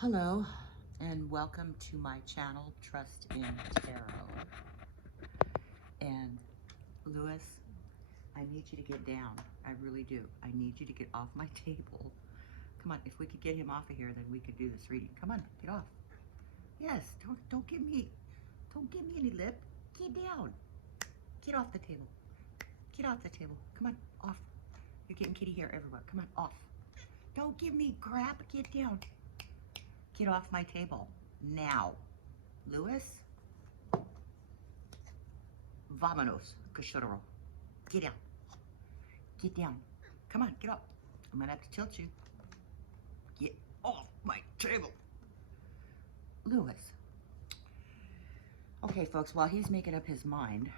Hello and welcome to my channel, Trust in Tarot. And Lewis, I need you to get down. I really do. I need you to get off my table. Come on, if we could get him off of here, then we could do this reading. Come on, get off. Yes, don't give me any lip. Get down. Get off the table. Get off the table. Come on, off. You're getting kitty hair everywhere. Come on, off. Don't give me crap. Get down. Get off my table now. Lewis, vámonos, cachorro. Get down. Get down. Come on, get up. I'm gonna have to tilt you. Get off my table. Lewis. Okay, folks, while he's making up his mind,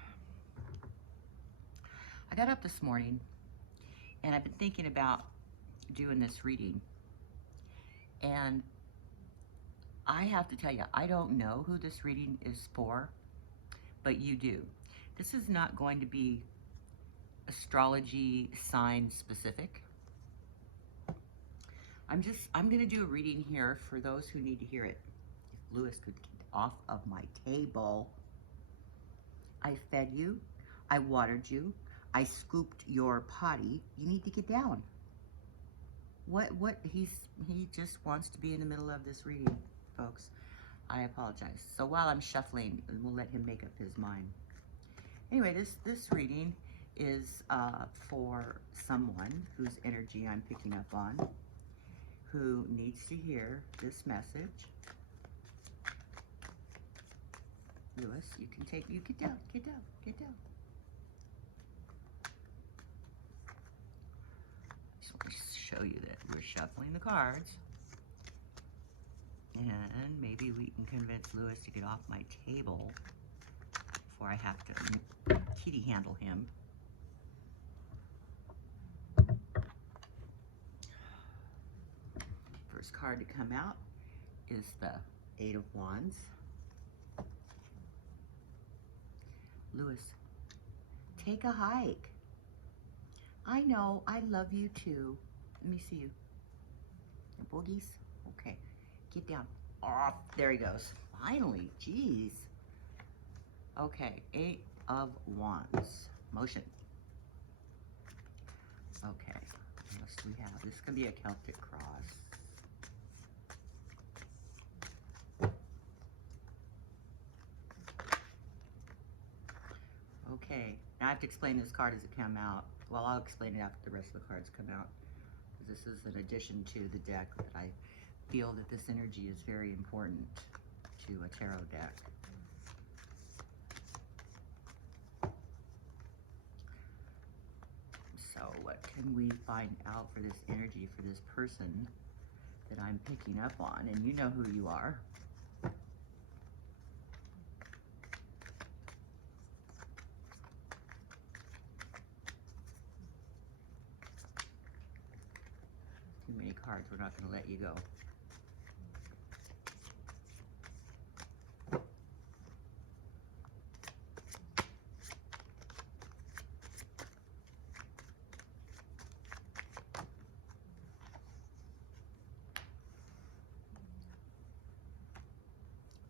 I got up this morning and I've been thinking about doing this reading. And I have to tell you, I don't know who this reading is for, but you do. This is not going to be astrology sign specific. I'm going to do a reading here for those who need to hear it. If Lewis could get off of my table. I fed you. I watered you. I scooped your potty. You need to get down. He just wants to be in the middle of this reading, folks. I apologize. So while I'm shuffling, we'll let him make up his mind. Anyway, this reading is for someone whose energy I'm picking up on, who needs to hear this message. Lewis, you get down, get down, get down. Just want to show you that we're shuffling the cards. And maybe we can convince Lewis to get off my table before I have to kitty handle him. First card to come out is the Eight of Wands. Lewis, take a hike. I know, I love you too. Let me see you. The boogies? Okay. Get down. Off. There he goes. Finally. Jeez. Okay. Eight of Wands. Motion. Okay. What else do we have? This could be a Celtic cross. Okay. Now I have to explain this card as it comes out. Well, I'll explain it after the rest of the cards come out. This is an addition to the deck that I feel that this energy is very important to a tarot deck. So what can we find out for this energy for this person that I'm picking up on? And you know who you are. Too many cards, we're not going to let you go.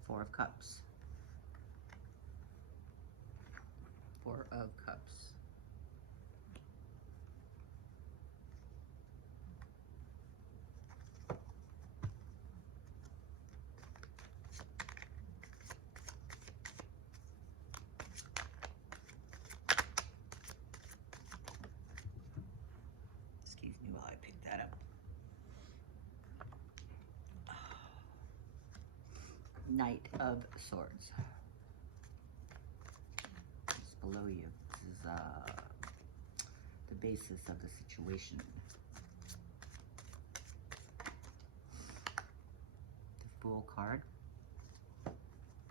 Four of Cups. Four of Cups. Excuse me while I pick that up. Knight of Swords. It's below you. This is the basis of the situation. The Fool card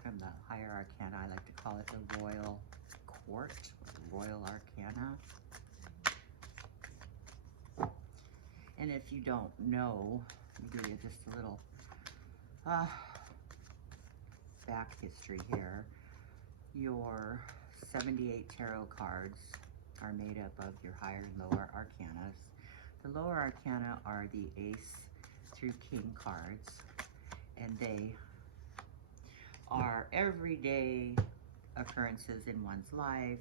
from the Higher Arcana. I like to call it the Royal Court, or Royal Arcana. And if you don't know, let me give you just a little back history here. Your 78 tarot cards are made up of your higher and lower arcanas. The lower arcana are the Ace through King cards, and they are everyday occurrences in one's life,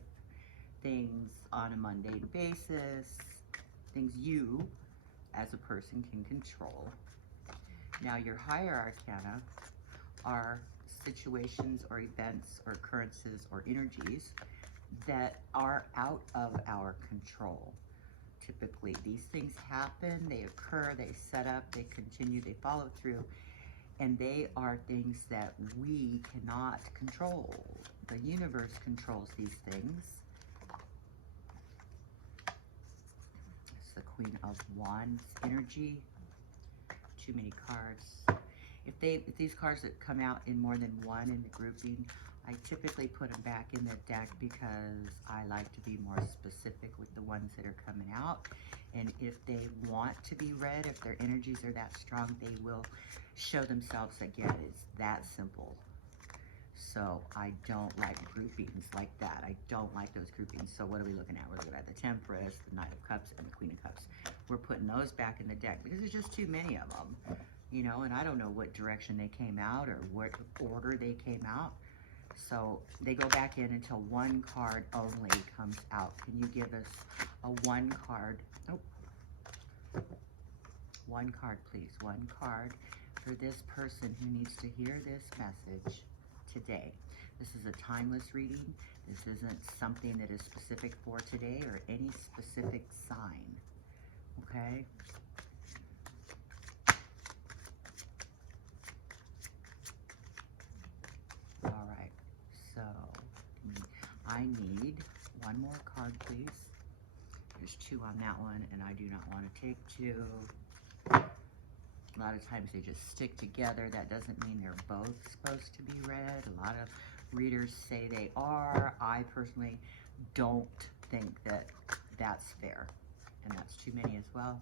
things on a mundane basis, things you as a person can control. Now your higher arcana are situations or events or occurrences or energies that are out of our control. Typically, these things happen, they occur, they set up, they continue, they follow through, and they are things that we cannot control. The universe controls these things. It's the Queen of Wands energy. Too many cards. If these cards that come out in more than one in the grouping, I typically put them back in the deck because I like to be more specific with the ones that are coming out. And if they want to be read, if their energies are that strong, they will show themselves again. It's that simple. So I don't like groupings like that. I don't like those groupings. So what are we looking at? We're looking at the Temperance, the Knight of Cups, and the Queen of Cups. We're putting those back in the deck because there's just too many of them, you know, and I don't know what direction they came out or what order they came out. So they go back in until one card only comes out. Can you give us a one card? Nope. One card, please. One card for this person who needs to hear this message today. This is a timeless reading. This isn't something that is specific for today or any specific sign. Okay? All right. So I need one more card, please. There's two on that one, and I do not want to take two. A lot of times they just stick together. That doesn't mean they're both supposed to be read. A lot of readers say they are. I personally don't think that that's fair, and that's too many as well.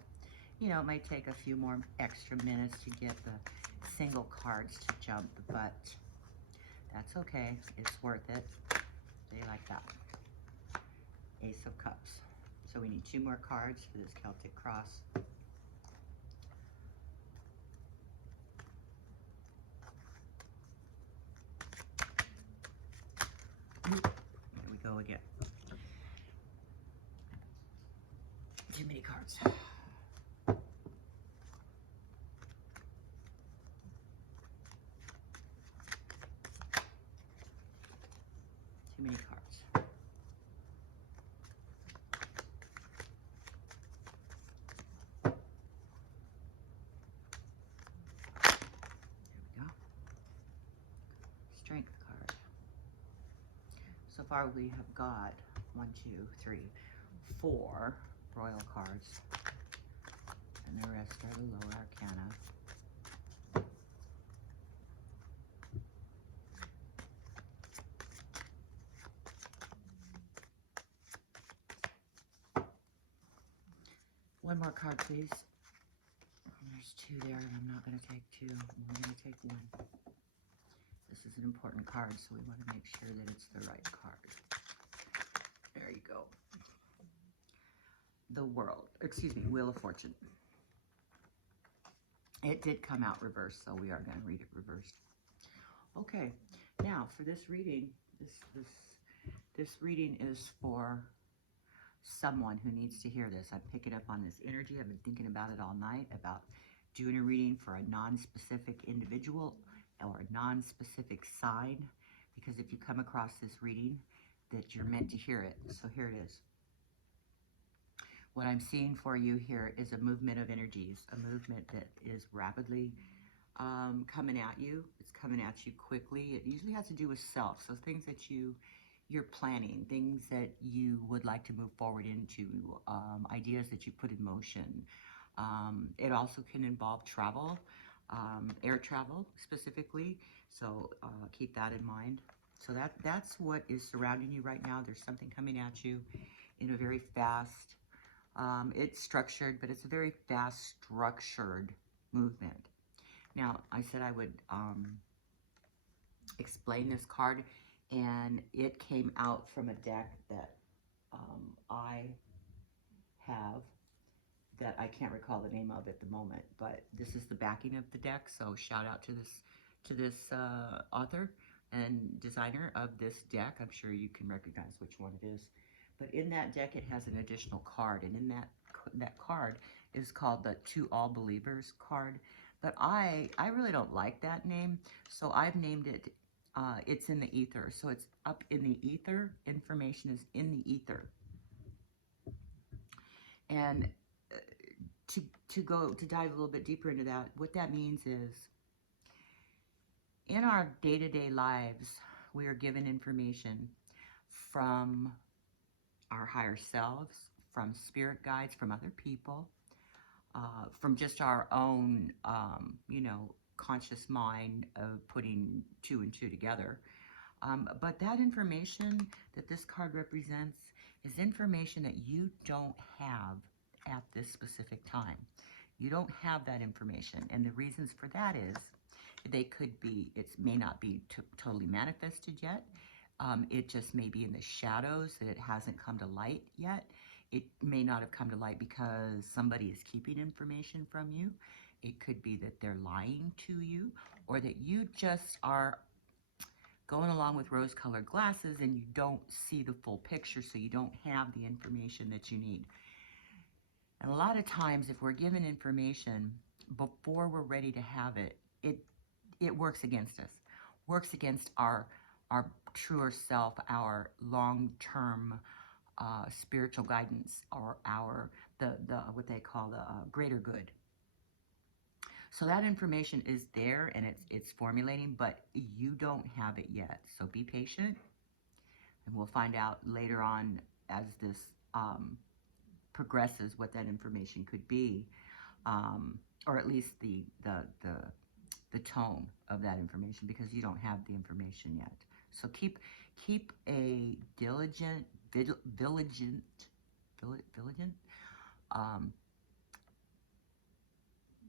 You know, it might take a few more extra minutes to get the single cards to jump, but that's okay. It's worth it. They like that. Ace of Cups. So we need two more cards for this Celtic cross. There we go again. Too many cards. Too many cards. There we go. Strength card. So far we have got 1, 2, 3, 4 royal cards, and the rest are the lower arcana. One more card, please. There's two there, and I'm not going to take two. I'm going to take one. This is an important card, so we want to make sure that it's the right card. There you go. The World. Excuse me, Wheel of Fortune. It did come out reversed, so we are going to read it reversed. Okay, now for this reading, this reading is for someone who needs to hear this. I'm picking up on this energy. I've been thinking about it all night, about doing a reading for a non-specific individual or a non-specific sign, because if you come across this reading, that you're meant to hear it. So here it is. What I'm seeing for you here is a movement of energies, a movement that is rapidly coming at you. It's coming at you quickly. It usually has to do with self, so things that you're planning, things that you would like to move forward into, ideas that you put in motion. It also can involve travel, air travel specifically, so keep that in mind. So that's what is surrounding you right now. There's something coming at you in a very fast, it's structured, but it's a very fast, structured movement. Now, I said I would explain this card, and it came out from a deck that I have that I can't recall the name of at the moment, but this is the backing of the deck, so shout out to this to this author and designer of this deck. I'm sure you can recognize which one it is. But in that deck, it has an additional card, and in that card is called the To All Believers card. But I really don't like that name, so I've named it, it's in the ether. So it's up in the ether. Information is in the ether. And to dive a little bit deeper into that, what that means is, in our day-to-day lives, we are given information from our higher selves, from spirit guides, from other people, from just our own, you know, conscious mind of putting two and two together. But that information that this card represents is information that you don't have at this specific time. You don't have that information. And the reasons for that is they could be, it may not be totally manifested yet. It just may be in the shadows, that it hasn't come to light yet. It may not have come to light because somebody is keeping information from you. It could be that they're lying to you, or that you just are going along with rose-colored glasses and you don't see the full picture, so you don't have the information that you need. And a lot of times, if we're given information before we're ready to have it, it works against us, works against our truer self, our long-term spiritual guidance, or the what they call the greater good. So that information is there, and it's formulating, but you don't have it yet. So be patient, and we'll find out later on as this progresses what that information could be, or at least the tone of that information, because you don't have the information yet. So keep a diligent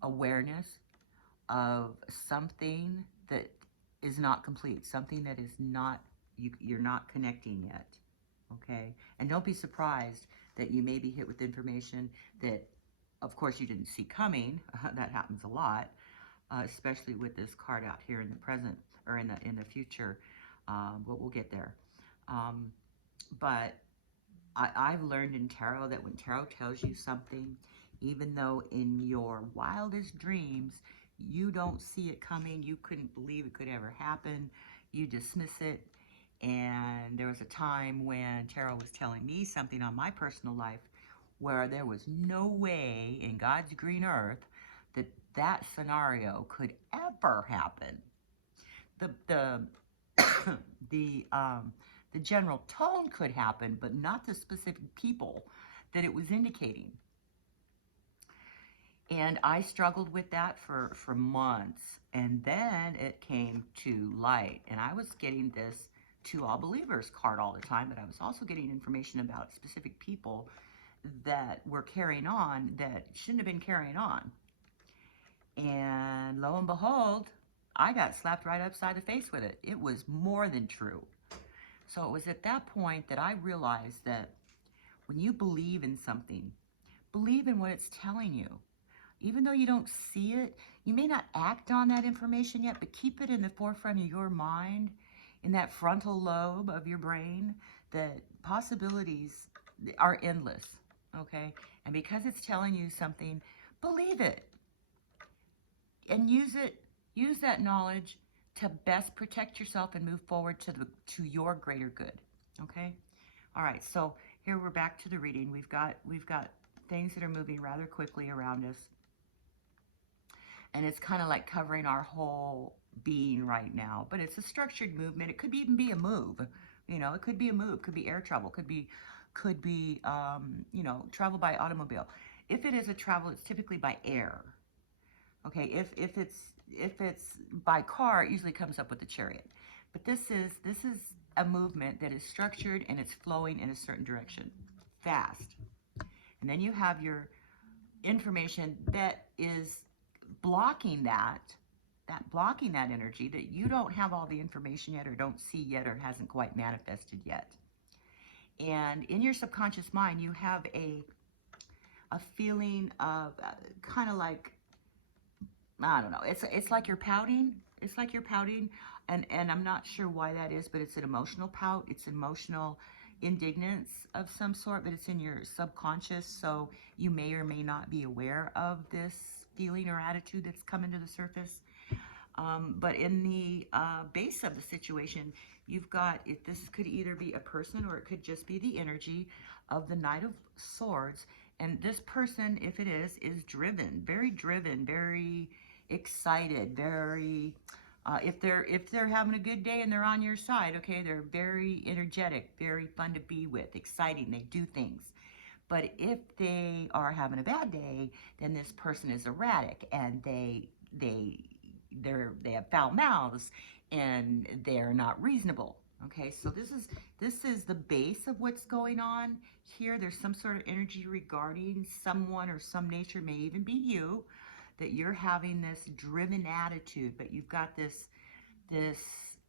awareness of something that is not complete, something that is not, you're not connecting yet, okay? And don't be surprised that you may be hit with information that, of course, you didn't see coming. That happens a lot, especially with this card out here in the present, or in the future, but we'll get there. But I've learned in tarot that when tarot tells you something, even though in your wildest dreams you don't see it coming, you couldn't believe it could ever happen, you dismiss it. And there was a time when tarot was telling me something on my personal life where there was no way in God's green earth that that scenario could ever happen. The general tone could happen, but not the specific people that it was indicating. And I struggled with that for months. And then it came to light. And I was getting this To All Believers card all the time, but I was also getting information about specific people that were carrying on that shouldn't have been carrying on. And lo and behold, I got slapped right upside the face with it. It was more than true. So it was at that point that I realized that when you believe in something, believe in what it's telling you. Even though you don't see it, you may not act on that information yet, but keep it in the forefront of your mind, in that frontal lobe of your brain, that possibilities are endless, okay? And because it's telling you something, believe it. And use that knowledge to best protect yourself and move forward to your greater good, okay? All right, so here we're back to the reading. We've got things that are moving rather quickly around us. And it's kind of like covering our whole being right now. But it's a structured movement. It could even be a move. You know, it could be a move. Could be air travel. Could be you know, travel by automobile. If it is a travel, it's typically by air. Okay, if it's by car, it usually comes up with the chariot. But this is a movement that is structured and it's flowing in a certain direction, fast. And then you have your information that is blocking that energy, that you don't have all the information yet, or don't see yet, or hasn't quite manifested yet. And in your subconscious mind, you have a feeling of kind of like, I don't know, it's like you're pouting. It's like you're pouting, and I'm not sure why that is, but it's an emotional pout. It's emotional indignance of some sort, but it's in your subconscious, so you may or may not be aware of this feeling or attitude that's coming to the surface. But in the base of the situation, you've got, if this could either be a person or it could just be the energy of the Knight of Swords. And this person, if it is driven, very excited, very, if they're having a good day and they're on your side, okay, they're very energetic, very fun to be with, exciting, they do things. But if they are having a bad day, then this person is erratic, and they have foul mouths, and they're not reasonable. Okay, so this is the base of what's going on here. There's some sort of energy regarding someone or some nature, may even be you, that you're having this driven attitude, but you've got this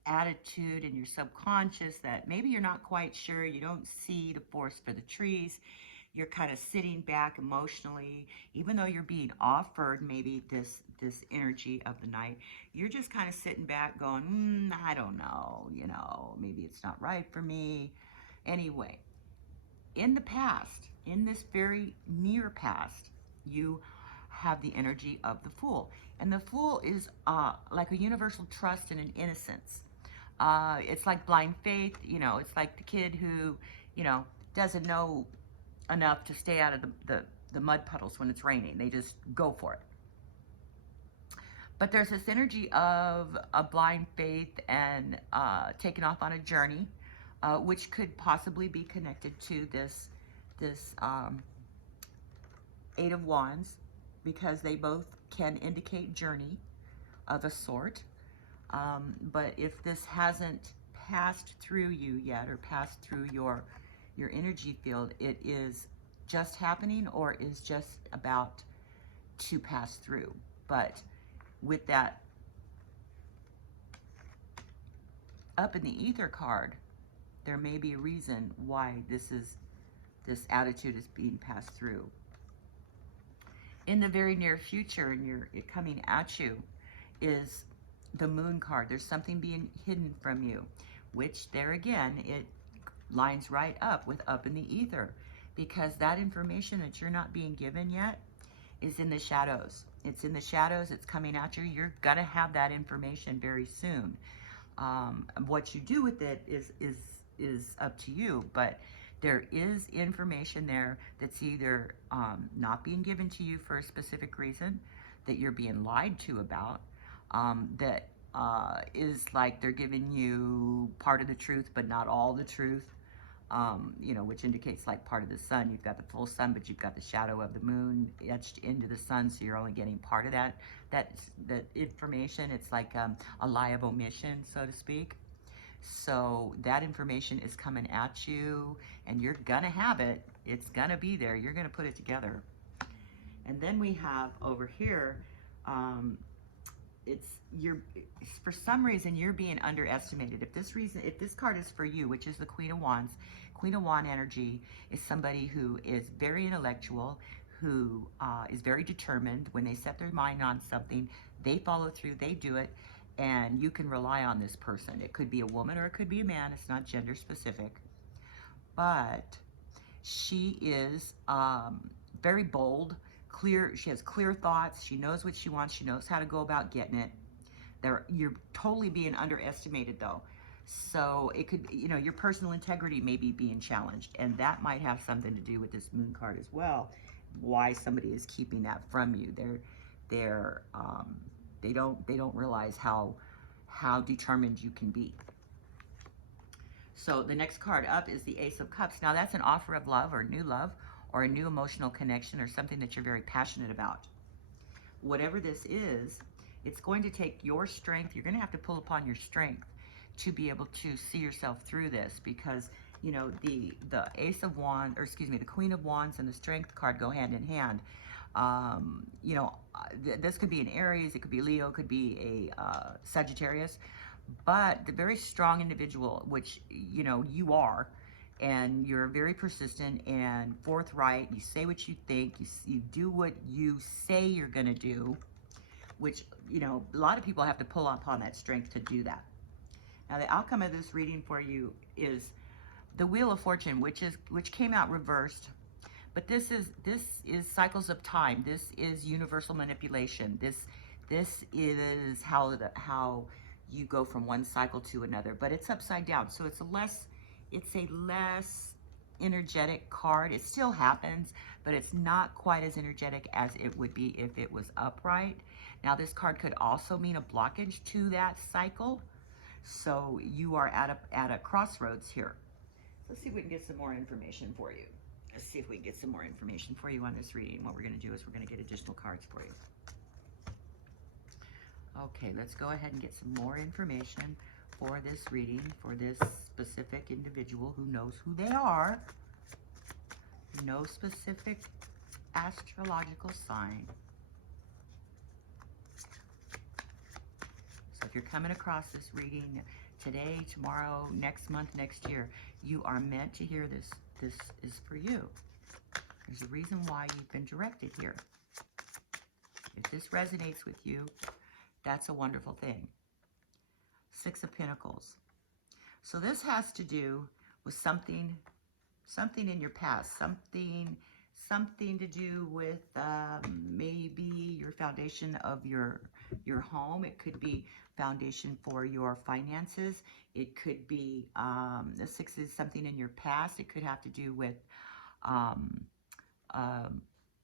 attitude in your subconscious that maybe you're not quite sure, you don't see the forest for the trees. You're kind of sitting back emotionally, even though you're being offered maybe this energy of the night. You're just kind of sitting back going, I don't know, you know, maybe it's not right for me. Anyway, in the past, in this very near past, you have the energy of the Fool. And the Fool is like a universal trust and an innocence. It's like blind faith, you know, it's like the kid who, you know, doesn't know enough to stay out of the mud puddles when it's raining. They just go for it. But there's this energy of a blind faith and taking off on a journey, which could possibly be connected to this Eight of Wands, because they both can indicate journey of a sort. But if this hasn't passed through you yet, or passed through your energy field, it is just happening or is just about to pass through. But with that up in the ether card, there may be a reason why this attitude is being passed through. In the very near future, and it coming at you, is the Moon card. There's something being hidden from you, which there again, it lines right up with up in the ether, because that information that you're not being given yet is in the shadows. It's in the shadows. It's coming at you. You're gonna have that information very soon. What you do with it is up to you, but there is information there that's either not being given to you for a specific reason, that you're being lied to about, that is like they're giving you part of the truth but not all the truth. You know, which indicates like part of the sun. You've got the full sun, but you've got the shadow of the moon etched into the sun, so you're only getting part of that information. It's like a lie of omission, so to speak. So that information is coming at you, and you're gonna have it. It's gonna be there. You're gonna put it together. And then we have over here, for some reason you're being underestimated. If this card is for you, which is the Queen of Wands, Queen of Wand energy is somebody who is very intellectual, who is very determined. When they set their mind on something, they follow through, they do it, and you can rely on this person. It could be a woman or it could be a man. It's not gender specific. But she is very bold, clear. She has clear thoughts. She knows what she wants. She knows how to go about getting it. You're totally being underestimated, though. So it could, you know, your personal integrity may be being challenged, and that might have something to do with this Moon card as well. Why somebody is keeping that from you? They don't realize how determined you can be. So the next card up is the Ace of Cups. Now that's an offer of love, or new love, or a new emotional connection, or something that you're very passionate about. Whatever this is, it's going to take your strength. You're going to have to pull upon your strength to be able to see yourself through this, because, you know, the Ace of Wands, or excuse me, the Queen of Wands and the Strength card go hand in hand. You know, this could be an Aries, it could be Leo, it could be a Sagittarius, but the very strong individual, which, you know, you are, and you're very persistent and forthright. You say what you think, you do what you say you're going to do. which, you know, a lot of people have to pull upon that strength to do that. Now, the outcome of this reading for you is the Wheel of Fortune, which came out reversed. But this is cycles of time. This is universal manipulation. This is how you go from one cycle to another. But it's upside down, so it's a less energetic card. It still happens, but it's not quite as energetic as it would be if it was upright. Now, this card could also mean a blockage to that cycle. So you are at a crossroads here. Let's see if we can get some more information for you. Let's see if we can get some more information for you on this reading. What we're going to do is we're going to get additional cards for you. Okay, let's go ahead and get some more information for this reading, for this specific individual who knows who they are. No specific astrological sign. So if you're coming across this reading today, tomorrow, next month, next year, you are meant to hear this. This is for you. There's a reason why you've been directed here. If this resonates with you, that's a wonderful thing. Six of Pentacles. So this has to do with something in your past, something to do with maybe your foundation of your home. It could be foundation for your finances. It could be the six is something in your past. It could have to do with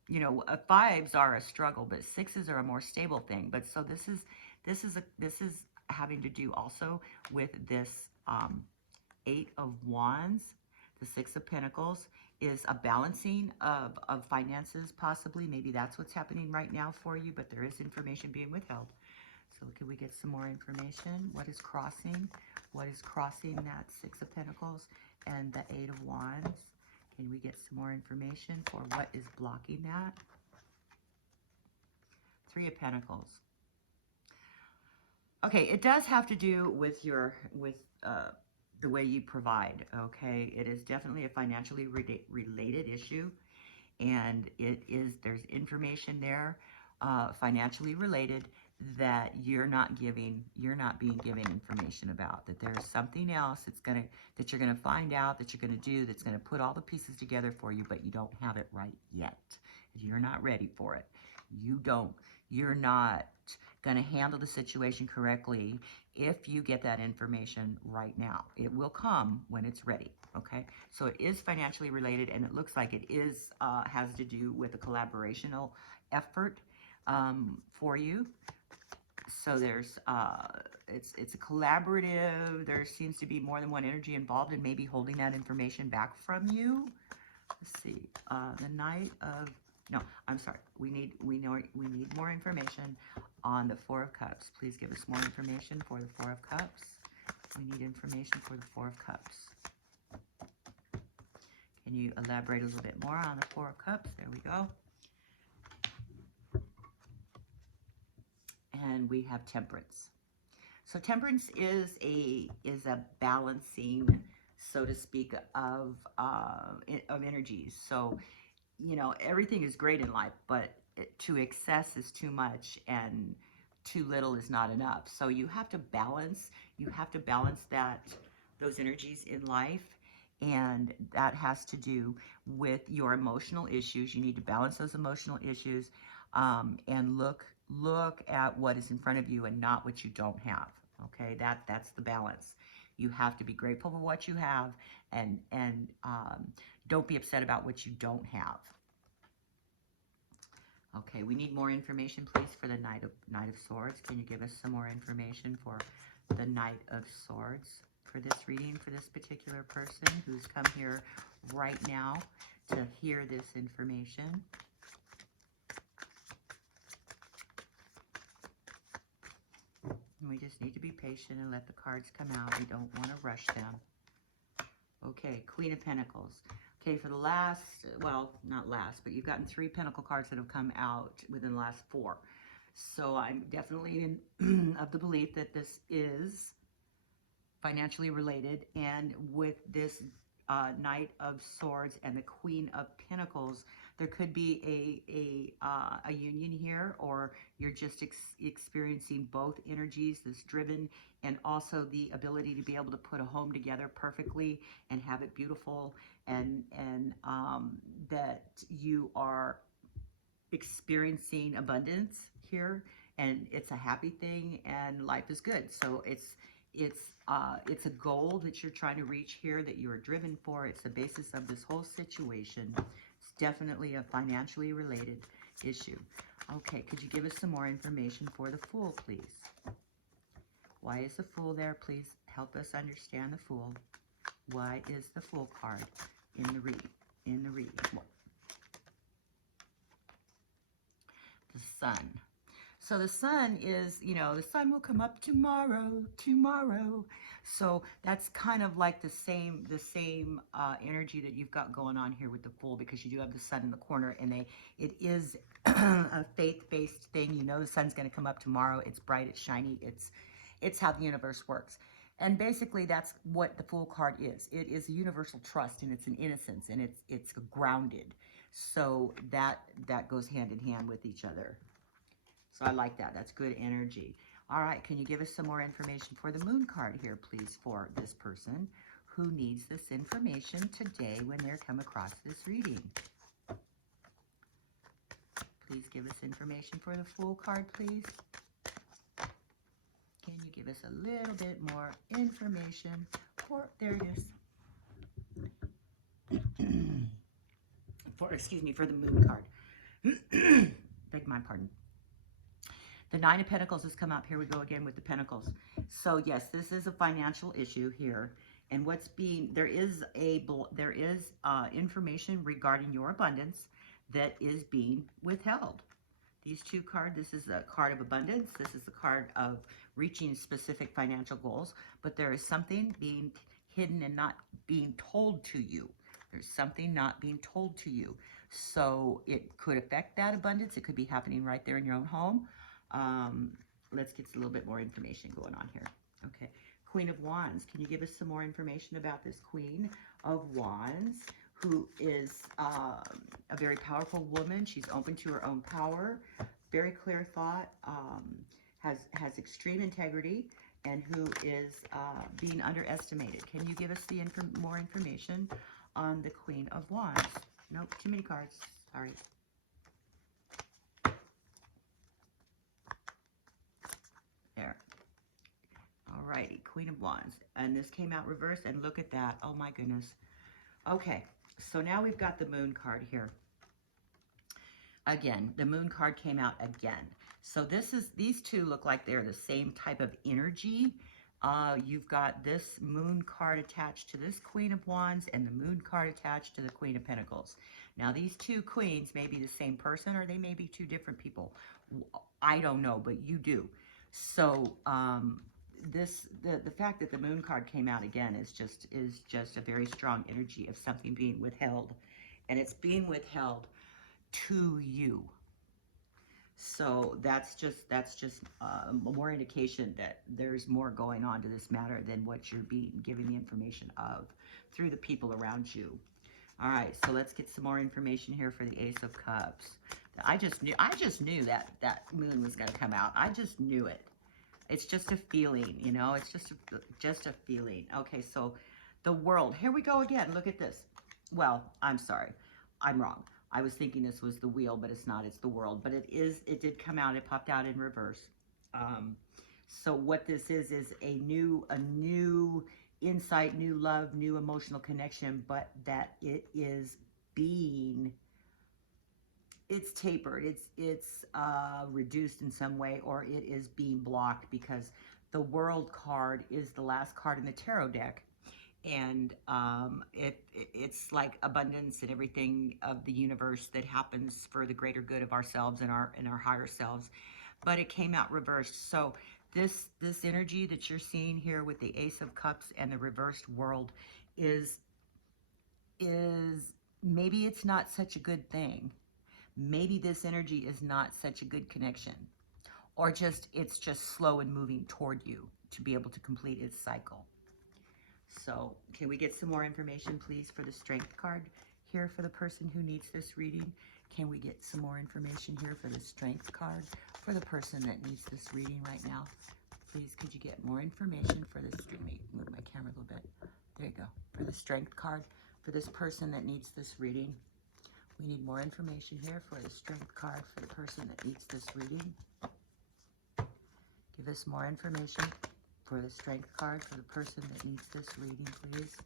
you know, fives are a struggle, but sixes are a more stable thing. But so this is having to do also with this Eight of Wands. The Six of Pentacles is a balancing of finances, possibly. Maybe that's what's happening right now for you, but there is information being withheld. So can we get some more information? What is crossing? What is crossing that Six of Pentacles and the Eight of Wands? Can we get some more information for what is blocking that? Three of Pentacles. Okay, it does have to do with the way you provide, okay? It is definitely a financially related issue, and there's information there, financially related, that you're not being given information about, that there's something else that you're gonna find out, that you're gonna do, that's gonna put all the pieces together for you, but you don't have it right yet. You're not ready for it. You're not gonna handle the situation correctly if you get that information right now. It will come when it's ready, okay? So it is financially related, and it looks like it is has to do with a collaborational effort for you. So there's it's a collaborative. There seems to be more than one energy involved, and maybe holding that information back from you. Let's see, the Knight of, no, I'm sorry. We need more information on the Four of Cups. Please give us more information for the Four of Cups. We need information for the Four of Cups. Can you elaborate a little bit more on the Four of Cups? There we go. And we have Temperance. So Temperance is a balancing, so to speak, of energies. So, you know, everything is great in life, but to excess is too much, and too little is not enough. So you have to balance. You have to balance those energies in life, and that has to do with your emotional issues. You need to balance those emotional issues, and look at what is in front of you and not what you don't have. Okay, that's the balance. You have to be grateful for what you have, and don't be upset about what you don't have. Okay, we need more information, please, for the Knight of Swords. Can you give us some more information for the Knight of Swords for this reading, for this particular person who's come here right now to hear this information? We just need to be patient and let the cards come out. We don't want to rush them. Okay, Queen of Pentacles. Okay, for the last, well, not last, but you've gotten 3 Pentacle cards that have come out within the last 4. So I'm definitely of the belief that this is financially related. And with this Knight of Swords and the Queen of Pentacles, There could be a union here, or you're just experiencing both energies, this driven and also the ability to be able to put a home together perfectly and have it beautiful, and that you are experiencing abundance here, and it's a happy thing, and life is good. So it's a goal that you're trying to reach here, that you are driven for. It's the basis of this whole situation. It's definitely a financially related issue. Okay, could you give us some more information for the Fool, please? Why is the Fool there? Please help us understand the Fool. Why is the Fool card in the reading? The Sun. So the Sun is, you know, the sun will come up tomorrow. So that's kind of like the same energy that you've got going on here with the Fool, because you do have the Sun in the corner, and it is a faith-based thing. You know, the sun's going to come up tomorrow. It's bright, it's shiny, it's how the universe works. And basically that's what the Fool card is. It is a universal trust, and it's an innocence, and it's grounded. So that goes hand in hand with each other. So I like that. That's good energy. All right, can you give us some more information for the Moon card here, please, for this person who needs this information today when they come across this reading? Please give us information for the Fool card, please. Can you give us a little bit more information for, there it is. For the Moon card. Beg my pardon. The Nine of Pentacles has come up. Here we go again with the Pentacles. So yes, this is a financial issue here, and there is information regarding your abundance that is being withheld. These two cards, this is a card of abundance. This is a card of reaching specific financial goals, but there is something being hidden and not being told to you. There's something not being told to you. So it could affect that abundance. It could be happening right there in your own home. Let's get a little bit more information going on here. Okay, Queen of Wands. Can you give us some more information about this Queen of Wands, who is a very powerful woman? She's open to her own power, very clear thought, has extreme integrity, and who is being underestimated. Can you give us the more information on the Queen of Wands? Nope, too many cards. Sorry. There. Alrighty, Queen of Wands. And this came out reversed, and look at that. Oh my goodness. Okay, so now we've got the Moon card here. Again, the Moon card came out again. So these two look like they're the same type of energy. You've got this Moon card attached to this Queen of Wands, and the Moon card attached to the Queen of Pentacles. Now, these two queens may be the same person, or they may be two different people. I don't know, but you do. So the fact that the Moon card came out again is just a very strong energy of something being withheld, and it's being withheld to you. So that's just more indication that there's more going on to this matter than what you're being given the information of through the people around you. All right, so let's get some more information here for the Ace of Cups. I just knew that Moon was going to come out. I just knew it. It's just a feeling, you know. It's just a feeling. Okay, so the World. Here we go again. Look at this. Well, I'm sorry. I'm wrong. I was thinking this was the Wheel, but it's not. It's the World. But it did come out. It popped out in reverse. So what this is a new insight, new love, new emotional connection, but that it's tapered, it's reduced in some way, or it is being blocked, because the World card is the last card in the tarot deck, and it's like abundance and everything of the universe that happens for the greater good of ourselves and our higher selves, but it came out reversed. So this energy that you're seeing here with the Ace of Cups and the reversed World is maybe it's not such a good thing. Maybe this energy is not such a good connection, or it's just slow and moving toward you to be able to complete its cycle. So can we get some more information, please, for the Strength card here for the person who needs this reading? Can we get some more information here for the Strength card for the person that needs this reading right now? Please, could you get more information for this? Let me move my camera a little bit. There you go. For the Strength card for this person that needs this reading. We need more information here for the Strength card for the person that needs this reading. Give us more information for the Strength card for the person that needs this reading, please.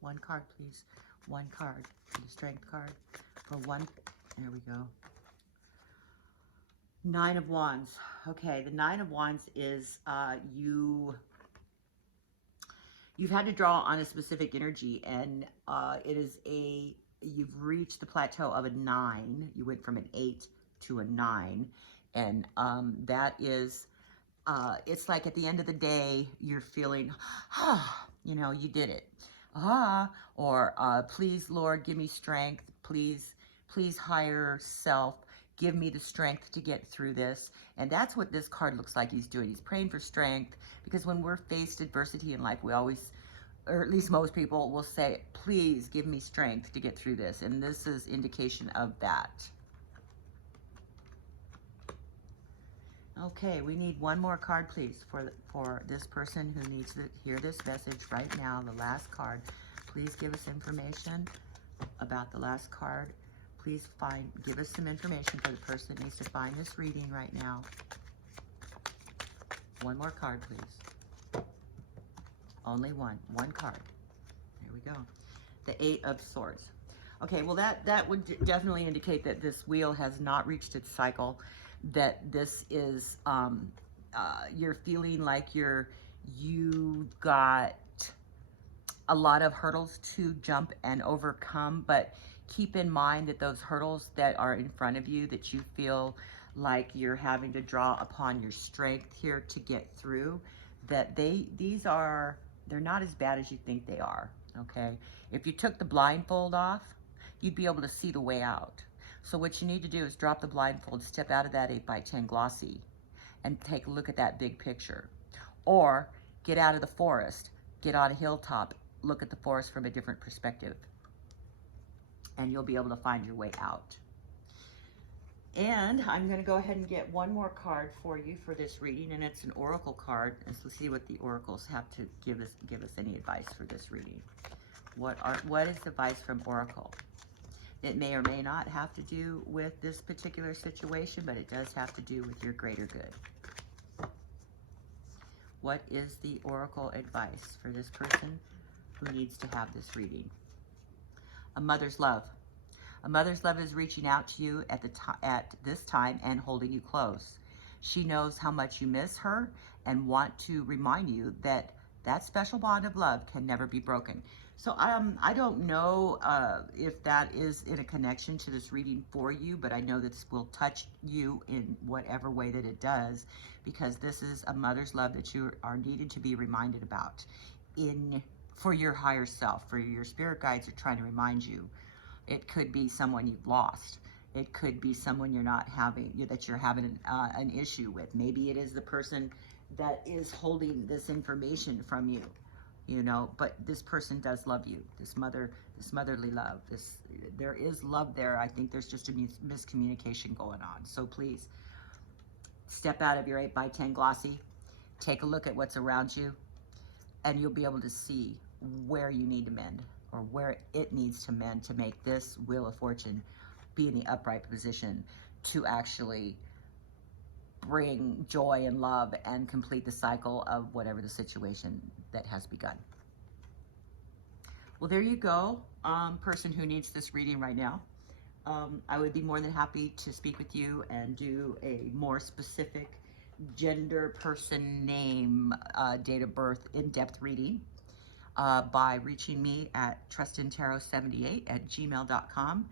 One card, please. One card for the Strength card for one. There we go. Nine of Wands. Okay, the Nine of Wands is you've had to draw on a specific energy, and it is you've reached the plateau of a 9. You went from an 8 to a 9, and that is it's like at the end of the day you're feeling, you know, you did it, or please Lord, give me strength, please higher self, give me the strength to get through this. And that's what this card looks like he's doing. He's praying for strength, because when we're faced adversity in life, we always, or at least most people, will say, please give me strength to get through this. And this is indication of that. Okay, we need one more card, please, for this person who needs to hear this message right now. The last card. Please give us information about the last card. Please give us some information for the person that needs to find this reading right now. One more card, please. Only one card. There we go. The 8 of Swords. Okay, well that would definitely indicate that this wheel has not reached its cycle, that this is, you're feeling like you've got a lot of hurdles to jump and overcome, but keep in mind that those hurdles that are in front of you, that you feel like you're having to draw upon your strength here to get through, that they're not as bad as you think they are, okay? If you took the blindfold off, you'd be able to see the way out. So what you need to do is drop the blindfold, step out of that 8x10 glossy, and take a look at that big picture. Or get out of the forest, get on a hilltop, look at the forest from a different perspective, and you'll be able to find your way out. And I'm going to go ahead and get one more card for you for this reading, and it's an oracle card. And so let's see what the oracles have to give us any advice for this reading. What is advice from oracle? It may or may not have to do with this particular situation, but it does have to do with your greater good. What is the oracle advice for this person who needs to have this reading? A mother's love. A mother's love is reaching out to you at this time and holding you close. She knows how much you miss her and want to remind you that that special bond of love can never be broken. So I don't know if that is in a connection to this reading for you, but I know that this will touch you in whatever way that it does, because this is a mother's love that you are needed to be reminded about for your higher self, for your spirit guides are trying to remind you. It could be someone you've lost. It could be someone that you're having an issue with. Maybe it is the person that is holding this information from you, you know, but this person does love you. This motherly love, there is love there. I think there's just a miscommunication going on. So please step out of your 8x10 glossy, take a look at what's around you, and you'll be able to see where you need to mend, or where it needs to mend to make this Wheel of Fortune be in the upright position to actually bring joy and love and complete the cycle of whatever the situation that has begun. Well, there you go, person who needs this reading right now. I would be more than happy to speak with you and do a more specific gender, person, name, date of birth, in-depth reading by reaching me at trustintarot78@gmail.com.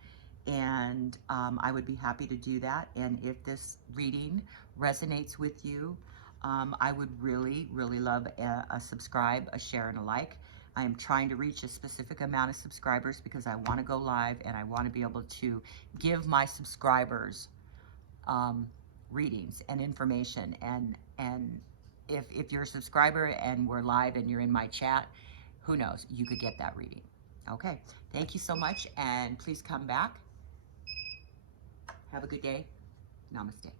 And I would be happy to do that. And if this reading resonates with you, I would really, really love a subscribe, a share, and a like. I am trying to reach a specific amount of subscribers because I want to go live and I want to be able to give my subscribers readings and information. And if you're a subscriber and we're live and you're in my chat, who knows, you could get that reading. Okay, thank you so much, and please come back. Have a good day. Namaste.